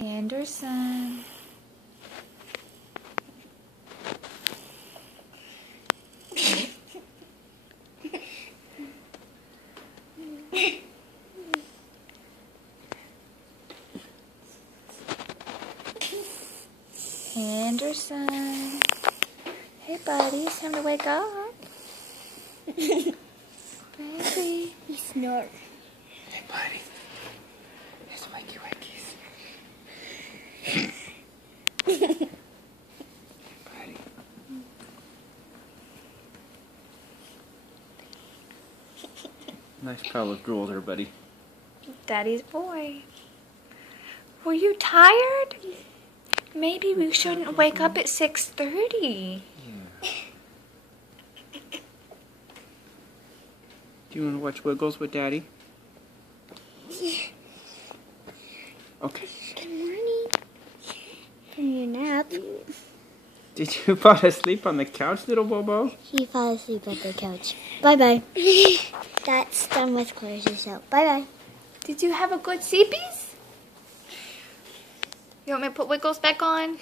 Anderson. Anderson. Hey, buddy, it's time to wake up. Baby. He snored. Hey, buddy. It's wakey wakeys. Buddy. Nice pile of drool there, buddy. Daddy's boy. Were you tired? Maybe we shouldn't wake up at 6:30. Yeah. Do you want to watch Wiggles with Daddy? Okay. Good morning. From your nap. Did you fall asleep on the couch, little Bobo? He fell asleep at the couch. Bye-bye. That's done with Clarissa Show. Bye-bye. Did you have a good sleepies? You want me to put Wiggles back on?